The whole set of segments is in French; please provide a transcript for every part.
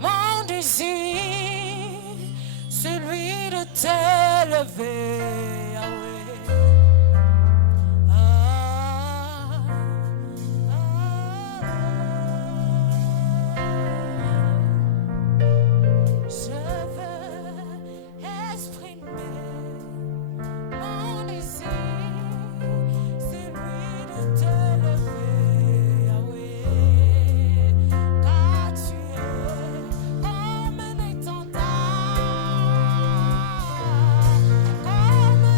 mon désir, celui de t'élever. Comme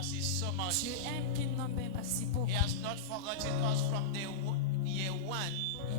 us so much. Dieu aime qu'il nous aime si beaucoup. He has not forgotten us from the year 1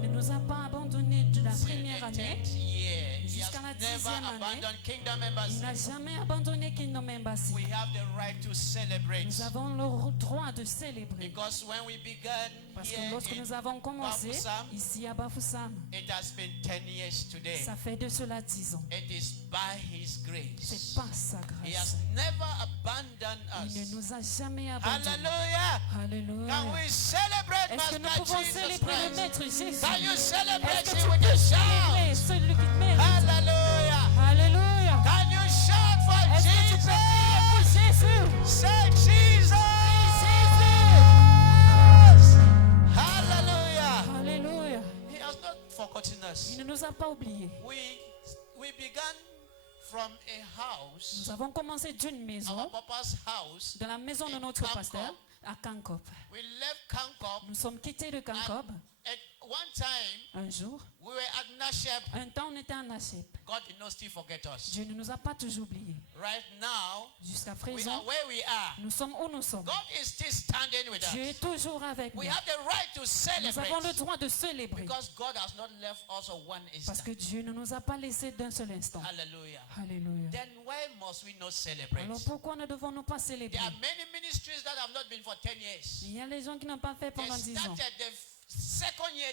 Il ne nous a pas abandonnés de la till première the année 10th year. He has jusqu'à la never 10e année. abandoned Kingdom Il Embassy. n'a jamais abandonné Kingdom Embassy. We have the right to celebrate. Nous avons le droit de célébrer. Because when we began Parce que here lorsque nous in avons commencé Bafoussam, ici à Bafoussam, it has been 10 years today. ça fait de cela 10 ans. It is by His grace. C'est par sa He grâce. has never abandoned Il ne us. nous a jamais abandonnés. Hallelujah. Can Alléluia. we celebrate Est-ce que nous Master pouvons Jesus célébrer le Christ? Maître Jésus? Can you celebrate Est-ce que Him tu with peux a célébrer shout? celui qui te mérite? Hallelujah. Alléluia. Can you shout for Est-ce que tu peux crier pour Jesus? Jésus? Say Jesus. Jésus. Hallelujah. Alléluia. He has not forgotten us. Il ne nous a pas oubliés. We began from a house, Nous avons commencé d'une our maison, papa's house. de la maison de notre Kankop. pasteur, à Kankop. We left Kankop. Nous sommes quittés de Kankop At one time, un jour. we were at Nashep. Un temps, on était en Nachep. God did not still forget us. Dieu ne nous a pas toujours oubliés. Right now, Jusqu'à we présent, are where we are. nous sommes où nous sommes. God is still standing with Dieu us. est toujours avec nous. We have the right to Nous celebrate avons le droit de célébrer. because God has not left us for one Parce que instant. Dieu ne nous a pas laissés d'un seul instant. Hallelujah. Alléluia. Then why must we not celebrate? Alors pourquoi ne devons-nous pas célébrer? There are many ministries that have not been for 10 years. Il y a les gens qui n'ont pas fait They pendant 10 ans. started the second year,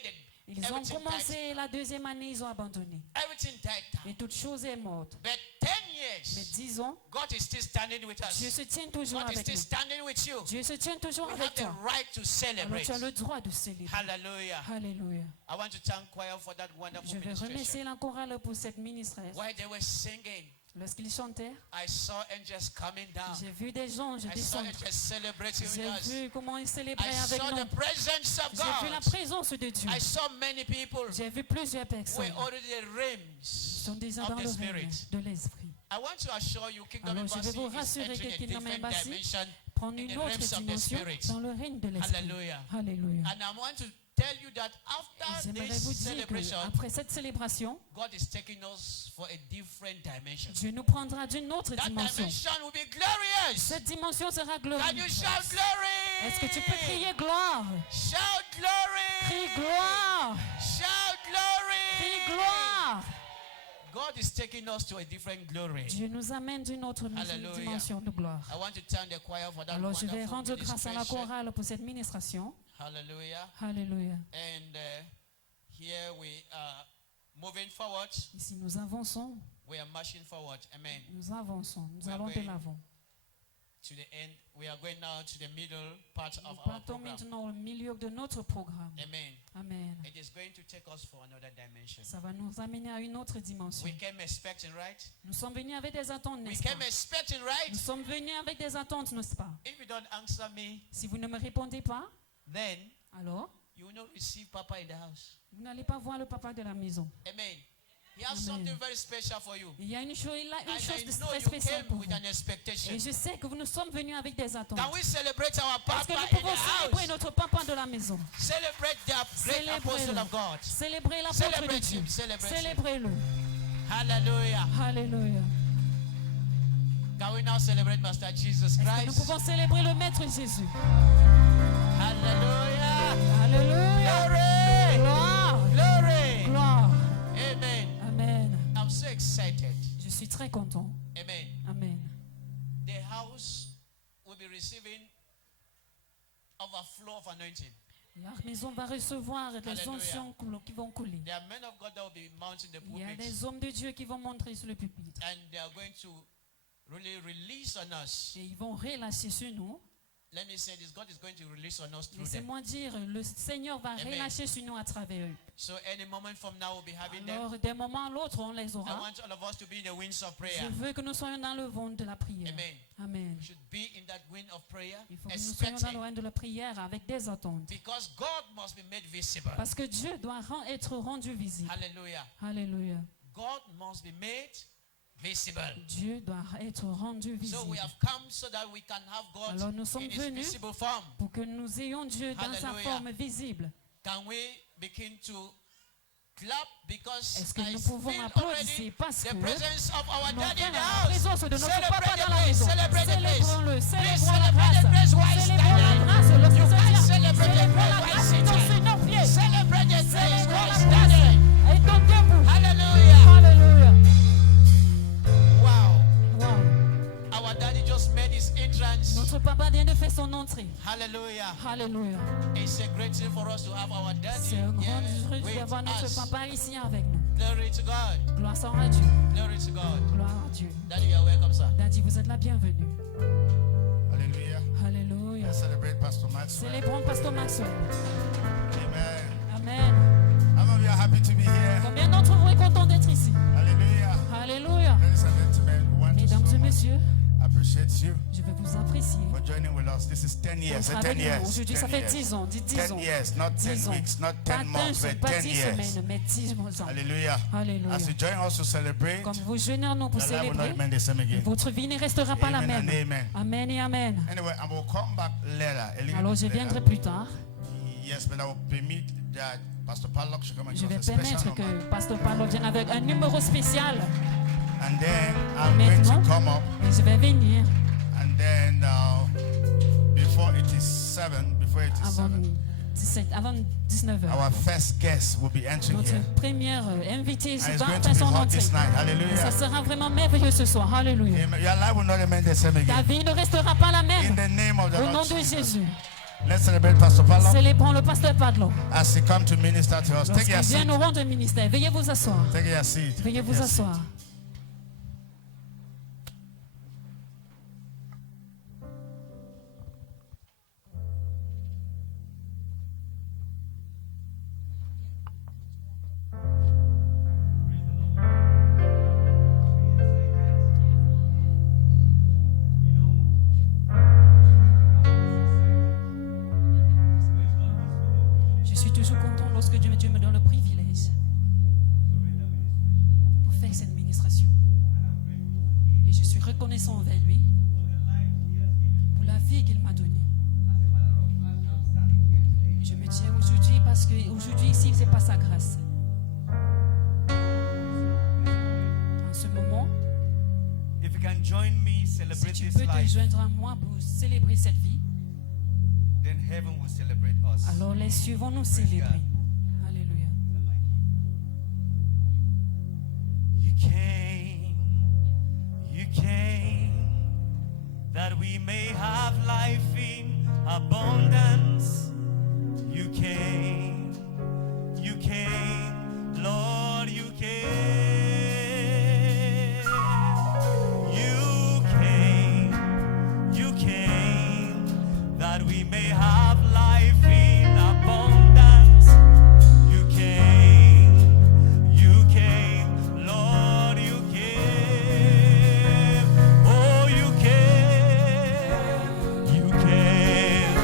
Ils ont everything died. commencé la deuxième année, ils ont abandonné. Everything died down. Et toute chose est morte. But 10 Mais years, 10 ans, God is still standing with Dieu us. se tient toujours God is avec still nous. standing with you. Dieu se tient toujours We have avec the toi. right to Alors celebrate. tu as le droit de célébrer. Hallelujah. Alléluia. I want to thank choir for that wonderful Je vais ministration. remercier la chorale pour cette ministresse. While they were singing, Lorsqu'ils chantaient, I saw angels coming down. j'ai vu des anges I saw descendre. angels celebrating J'ai with us. vu comment ils I célébraient avec saw nous. the presence of J'ai vu la God. présence de Dieu. I saw many people J'ai vu plusieurs who personnes were already the qui realms sont déjà of dans the le règne Spirit. de l'esprit. I want to assure you, Kingdom Alors, je vais Embassy vous is rassurer entering que a Kingdom different Embassy dimension prend in une the autre realms of the dimension Spirit. dans le règne de l'esprit. Hallelujah. Alléluia. And I want to tell you that after J'aimerais vous this dire celebration, qu'après cette célébration, God is taking us for a different dimension. Dieu nous prendra d'une autre That dimension. dimension will be glorious. Cette dimension sera Can you glorieuse. shout glory? Est-ce que tu peux crier gloire? Shout glory. Crie gloire! Shout glory. Crie gloire! God is taking us to a different glory. Dieu nous amène d'une autre Hallelujah. dimension de gloire. I want to thank the choir for that Alors je vais wonderful rendre grâce à la ministration. chorale pour cette ministration. Hallelujah. Alléluia. And here we are moving forward. Ici nous avançons, We are marching forward. Amen. nous avançons, nous We are allons de going l'avant. To the end. We are going now to the middle part Nous of our partons program. maintenant au milieu de notre programme. Amen. Amen. It is going to take us for another dimension. Ça va nous amener à une autre dimension. We came expecting, right? Nous sommes venus avec des attentes, We n'est-ce came pas? expecting, right? Nous sommes venus avec des attentes, n'est-ce pas? If you don't answer me, Si vous ne me répondez pas, then alors you will not receive Papa in the house. vous n'allez pas voir le papa de la maison. Amen. He has Amen. something very special for you. Il y a une chose, il a And une chose I de know très you spéciale came pour with vous. an expectation. Et je sais que nous sommes venus avec des attentes. Can we celebrate our Est-ce Papa que nous in the pouvons célébrer house? notre papa de la maison? Celebrate the great apostle Célébrez-le. of God. Célébrez l'apôtre de Celebrate Dieu. him, celebrate him. Célébrez-le. Hallelujah. Alléluia. Can we now celebrate Master Jesus Est-ce que nous Christ? pouvons célébrer le Maître Jésus? Hallelujah. Alléluia. Glory. Gloire. Glory. Gloire. Amen. Amen. I'm so excited. Je suis très content. Amen. Amen. The house will be receiving overflow of anointing. La maison va recevoir des Alléluia. onctions qui vont couler. There are men of God that will be mounting the Il y a pulpit des hommes de Dieu qui vont montrer sur le pupitre. and they are going to really release on us. Et ils vont relâcher sur nous. Let me say this, God is going to release on us through them. Laissez-moi dire, le Seigneur va Amen. relâcher sur nous à travers eux. So any moment from now we'll be having them. Alors, d'un moment à l'autre, on les I aura. want all of us to be in the winds of Je prayer. veux que nous soyons dans le vent de la prière. Amen. Amen. We should be in that wind of prayer, Il faut que nous soyons dans le expecting, vent de la prière avec des attentes. because God must be made visible. Parce que Dieu doit être rendu visible. Hallelujah. Alléluia. God must be made visible. Dieu doit être rendu So visible. we have come so that we can have God Alors nous sommes in His venus visible form. pour que nous ayons Dieu dans sa Alléluia. forme visible. Can we begin to clap because Est-ce que I nous pouvons feel applaudir already parce the que presence of our nous daddy in the avons la house. présence de notre Celebrate papa the dans la place, maison. celebrate the place. Célébrons-le, Please célébrons la celebrate the grâce. place while Célébrons la standing. grâce lorsque You se can't tient. celebrate the Célébrons place la while grâce dans sitting. nos pieds. Celebrate the place Célébrons while la grâce. standing. Étant debout. Hallelujah. Alléluia. Wow. Wow. Our daddy just made his entrance. Notre papa vient de faire son entrée. Hallelujah. Alléluia. It's a great thing for us to have our daddy C'est un grand here truc with d'avoir notre us. papa ici avec nous. Glory to God. Gloire soit à Dieu. Glory to God. Gloire à Dieu. Daddy, you are welcome, sir. Daddy, vous êtes la bienvenue. Hallelujah. Alléluia. Let's celebrate Pastor Maxwell. Célébrons Pasteur Maxwell. Amen. Amen. How many of you are happy to be here? Combien d'entre vous est content d'être ici? Hallelujah. Alléluia. Ladies and gentlemen, we want to Mesdames so et much messieurs, appreciate you je vais vous apprécier. for joining with us. This is 10 years. D'être 10 avec nous. years. Aujourd'hui, 10 ça fait years. 10 ans. Dites 10 ans. 10 years, not 10 10 ans. weeks, not 10 Pas months, but 10 10 years. semaines, mais 10 ans. Hallelujah. Alléluia. As you join us to celebrate, Comme vous joignez nous pour your life will not célébrer, remain the same again. votre vie ne restera pas la Amen même. and amen. Amen et amen. Anyway, I will come back later. A little Alors, bit je later. viendrai plus tard. Yes, but I will permit that Pastor Padlock should come and Je give vais us a special permettre number. que Pasteur Paulo vienne avec un numéro spécial. And then I'm going to Maintenant, come up. et je vais venir And then before it is 7, avant 19h. our first guest will be entering Notre here. première invitée And it's va going to faire be son hot entrée. this night. Et ça Hallelujah. sera vraiment merveilleux ce soir. Alléluia. Amen. Your life will not remain the same Ta again. vie ne restera pas la In même. the name of the Au nom Lord de Jesus. Jésus. Let's celebrate Pastor Padlock Célébrons le pasteur Padlo. as he come to minister to us. Take Lorsqu'il your vient seat. nous rendre ministère, veuillez vous asseoir. Take your seat. Veuillez Take vous your seat. asseoir. Je suis toujours content lorsque Dieu me donne le privilège pour faire cette ministration. Et je suis reconnaissant envers lui pour la vie qu'il m'a donnée. Je me tiens aujourd'hui parce qu'aujourd'hui ici, c'est pas sa grâce. En ce moment, If you can join me, si celebrate tu this peux te life, joindre à moi pour célébrer cette vie, then heaven will celebrate us. alors les cieux vont nous célébrer. Alléluia. You came, that we may have life in abundance. You came, Lord, you came. You came, that we may have life in abundance. You came, Lord, you came. Oh, you came, you came,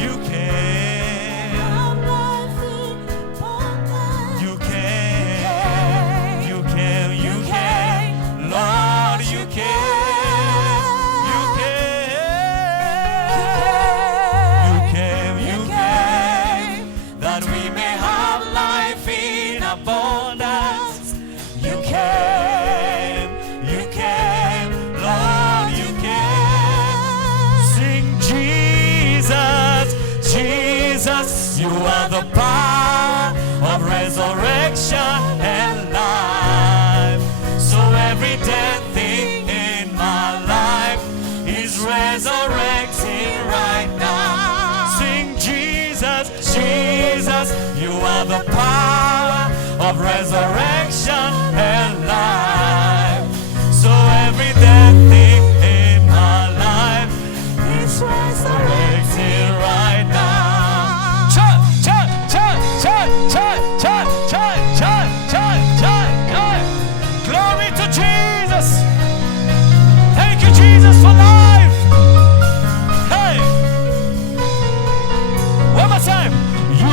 you came. You came, you came, you came. Lord, you came, you came. You came, that we may have life in abundance. You came, Lord, you came. Sing Jesus, Jesus, you are the power of resurrection and life. So every dead thing in my life is resurrecting right now. Sing Jesus, Jesus, you are the power of resurrection and life. So every dead thing in my life is resurrecting right now. Church, church, church, church, church, church, church, church, church, church, church. Glory to Jesus. Thank you, Jesus, for life. Hey. One more time. You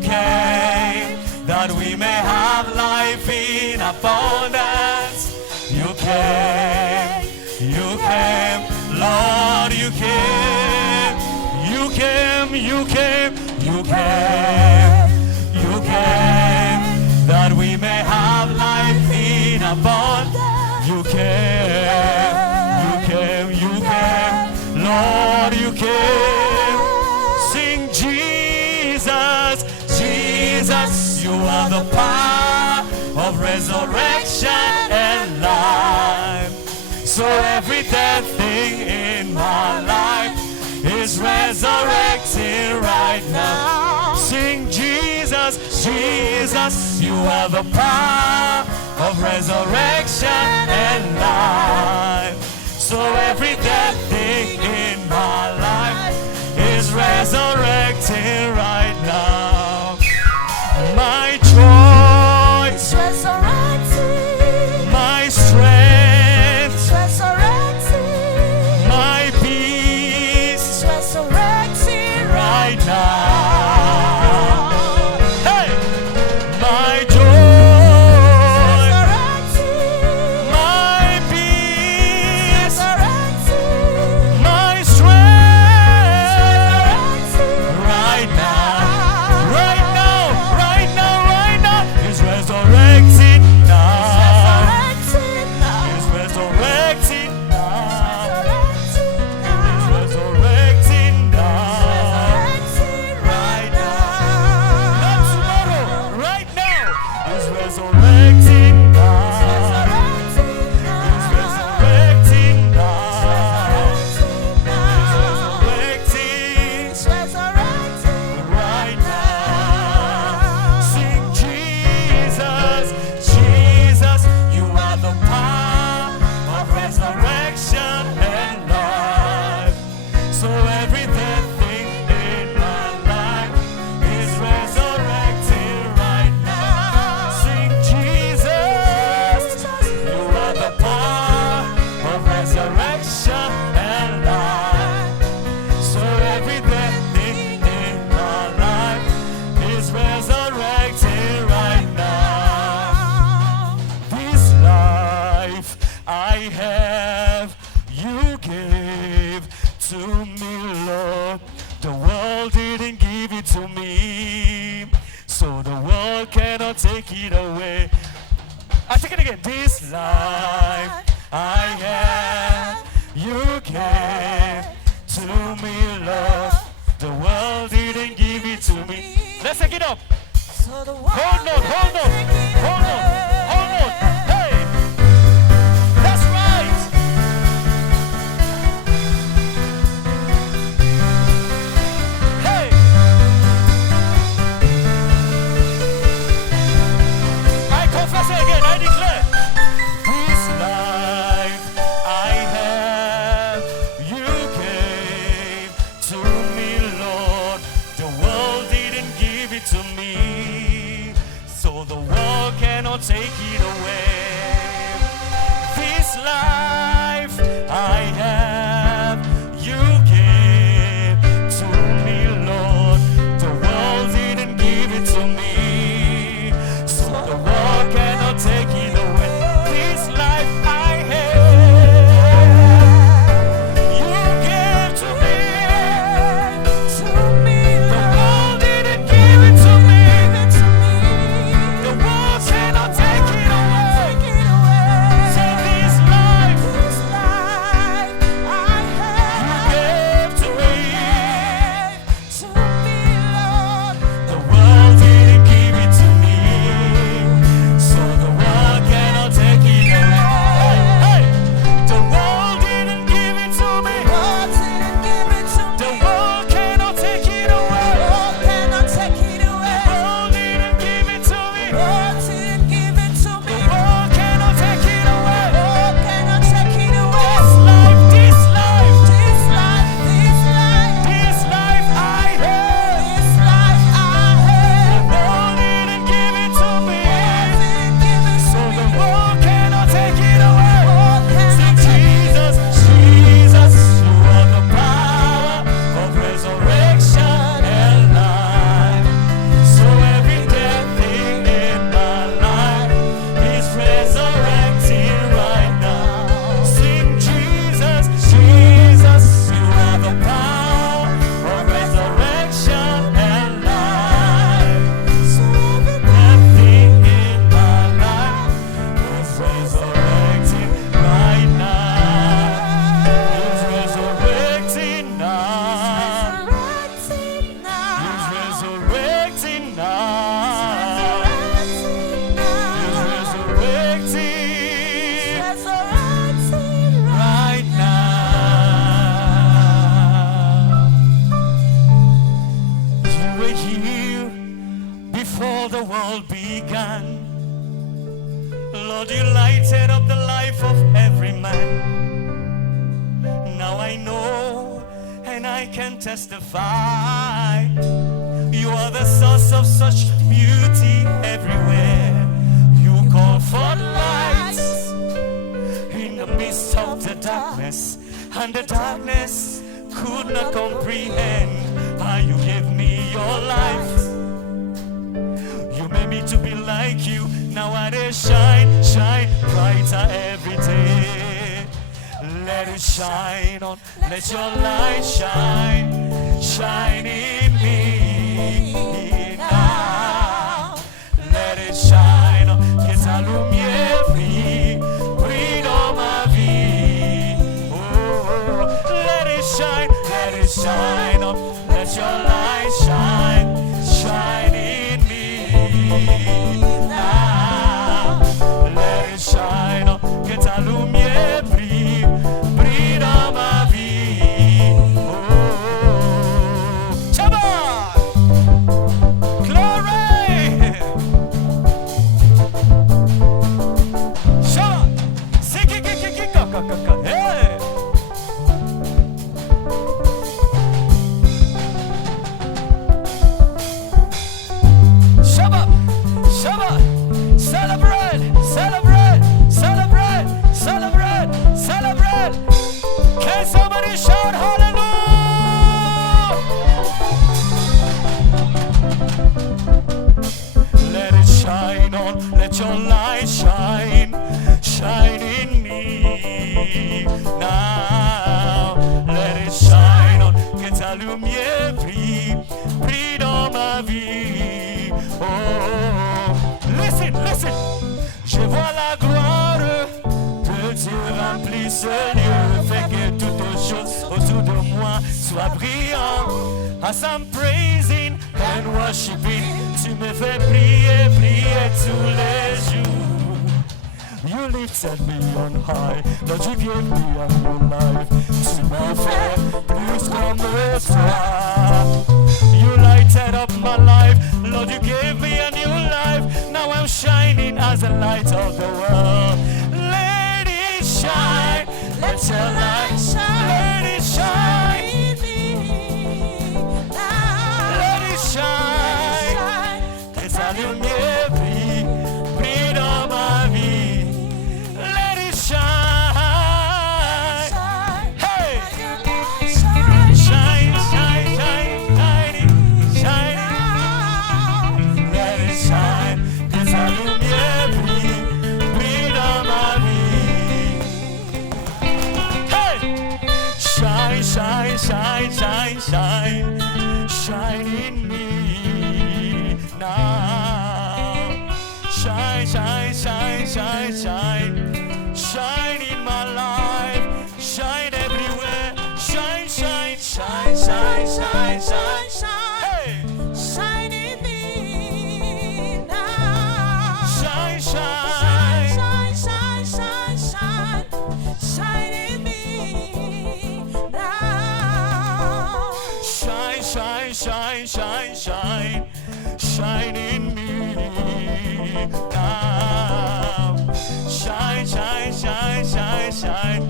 came, that we may have life in abundance. You came, Lord, you came, You came, you came, that we may have life in abundance. You came, you came, you came, Lord, you came. Sing Jesus, Jesus, you are the power of resurrection and life. So every dead thing in my life is resurrecting right now. Sing Jesus, Jesus, you are the power of resurrection and life. So every dead thing in my life is resurrecting right now. My choice, Resurrecting, my strength, resurrecting, my peace resurrecting right now. Hey, my joy, resurrecting, my peace, resurrecting, my strength resurrecting, right now, right now, right now, right now is resurrecting now. resurrecting now, Is resurrecting now. resurrecting Resurrecting now, now. resurrecting Right right Not now. tomorrow, right now is resurrecting now. Resurrecting now, Is resurrecting now. resurrecting now, Resurrecting resurrecting right now. Sing Jesus, Jesus, you are the power of resurrection and life. So every dead thing in my life is resurrecting right now. Sing Jesus, you are the power of resurrection and life. So every dead thing in my life is resurrecting right now. This life I have, you gave to me, Lord. The world didn't give it to me, so the world cannot take it away. I take it again. This life I have, you gave to me, Lord. The world didn't give it to me. Let's take it up. So the world Hold on, hold on, can take it hold on, hold on. Hey, that's right. Hey, I confess it again. I declare, this life I have, you gave to me, Lord. The world didn't give it to me, so the world all began. Lord, you lighted up the life of every man. Now I know and I can testify. You are the source of such beauty everywhere. You call for light in the midst of the darkness, and the darkness could not comprehend how you gave me your life. You made me to be like you. Now I shine, shine brighter every day. Let it shine on, let your light shine, shine in me now. Let it shine on, que ta lumière brille, brille dans ma vie. Oh, let it shine on, let your light shine, shine in me now. Let it shine on, que ta lumière brille, brille dans ma vie. Oh, Shabbat! Glory! Shabbat! Siki-ki-ki-ki-ka-ka-ka-ka. Hey! Shabbat! Shabbat! Celebrate! Celebrate! Celebrate! Celebrate! Celebrate! Can somebody shout hallelujah? Let it shine on, let your light shine, shine in me now. Let it shine on, que ta lumière brille, brille dans ma vie. Oh, listen, listen. Je vois la gloire de Dieu remplir ce lieu, fait que toutes choses autour de moi soient brillantes. As I'm praising and worshiping, tu me fais prier, prier tous les jours. You lifted me on high, Lord, you gave me a new life. Tu m'as fait plus comme toi. You lighted up my life, Lord, you gave me a new life. Now I'm shining as the light of the world. Let it shine, let your light shine, let it shine, let it shine. Que ta lumière brille, brille dans ma vie. Let it shine, hey, shine, shine, shine, shine, shine. Let it shine, que ta lumière brille, brille dans ma vie. Hey, shine, shine, shine, shine, shine, shine in me now. Shine, shine, shine, shine, shine, shine in my life, shine everywhere. Shine, shine, shine, shine, shine, shine, hey. Shine, shine, shine, shine, shine in me now. Shine, shine, shine, shine, shine.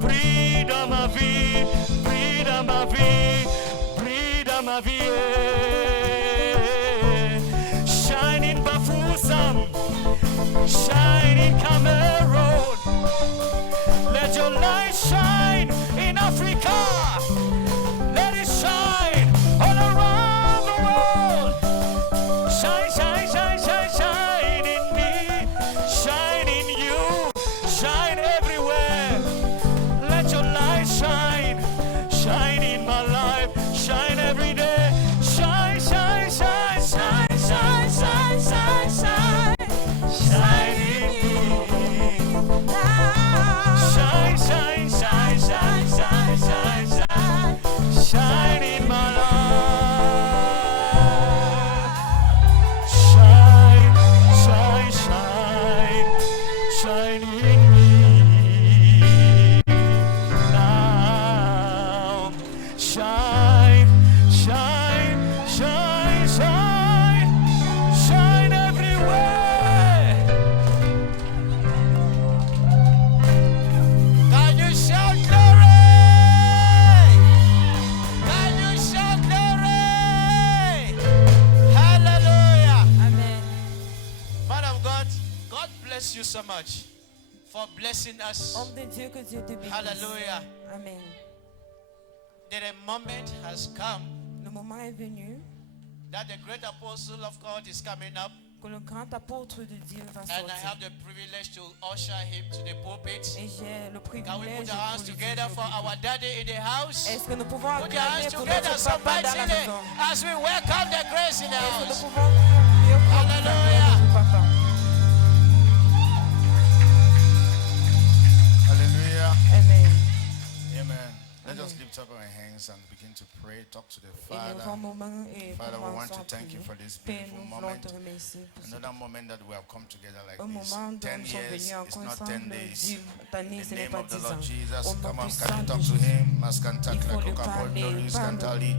Brille dans ma vie, brille dans ma vie, brille dans ma vie. Shine in Bafoussam, shine in Cameroon. Let your light shine in Africa. Let it shine all around the world. Shine, shine, shine, shine, shine in me. Shine in you. Shine everywhere. Let your light shine. Shine in my life. Shine every day. Shine, shine, shine, shine, shine, shine, shine, shine. Shine in me. Shine, shine, shine. much for blessing us. Homme de Dieu, que Dieu te bénisse. Hallelujah. Amen. That a moment has come Le moment est venu that the great apostle of God is coming up, que le grand apôtre de Dieu va and I sortir. have the privilege to usher him to the pulpit. Et j'ai le Can we privilège put our hands pour lui together dire for au our daddy in the house? Est-ce que nous pouvons Put your hands acclamer pour together notre papa dans la somebody maison? as we welcome the grace in the Est-ce que nous house. pouvons prier pour Hallelujah. notre papa? Hallelujah. Amen. Amen. Let us lift up our hands and begin to pray. Talk to the Et Father. levons un moment et Father, we want commençons to à thank you prier. for this Père, beautiful nous voulons moment. te remercier pour ce Another moment that we have come together like un this. moment où 10 nous sommes years, venus it's encore not 10 ensemble. days. 10 années, In ce the n'est name pas of the 10 Lord ans. Jesus, Au nom come on, puissant can you de talk to Jésus. him? Maskantak Il faut la lui coca parler, pondo lis parle. cantali.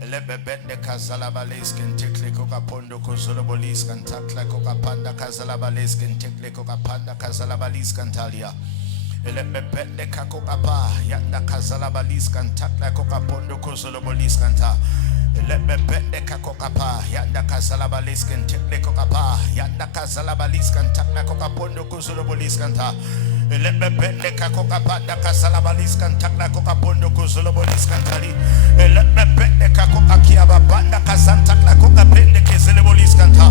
Elebebet de kazalabales can take le coca pondo kozolobolis cantac la coca panda kazalabales can take le coca panda kazalabalis cantalia. Elebebet de kakokapa yanda kazalabalis cantac la coca pondo kozolobolis canta. Elebebet de kakokapa yanda kazalabales can take le coca pa yanda kazalabalis cantac la coca pondo kozolobolis canta. Elebebet de kakokapa da kazalabalis cantac la coca pondo kozolobolis cantali. Elebebet de kakokakia babanda kazantac la coca pende kezolobolis canta.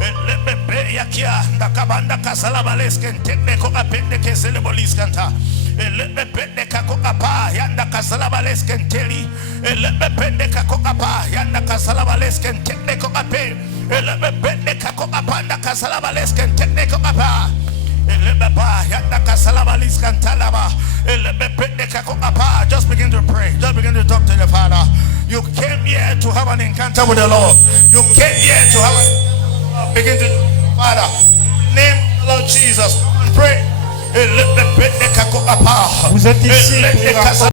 Elebebet yakia da kabanda kazalabales can take le coca pende kezolobolis canta. Elebebet de kakokapa yanda kazalabales can teli. Elebebet de kakokapa yanda kazalabales can take le coca pe. Elebebet de kakokapa kazalabales can take le coca pa. Just begin to pray. Just begin to talk to the Father. You came here to have an encounter with the Lord. You came here to have an begin to Father. Name the Lord Jesus. Come and pray. Vous êtes ici pour